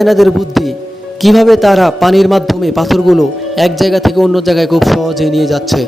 এনাদের বুদ্ধি, কীভাবে তারা পানির মাধ্যমে পাথরগুলো এক জায়গা থেকে অন্য জায়গায় খুব সহজে নিয়ে যাচ্ছে।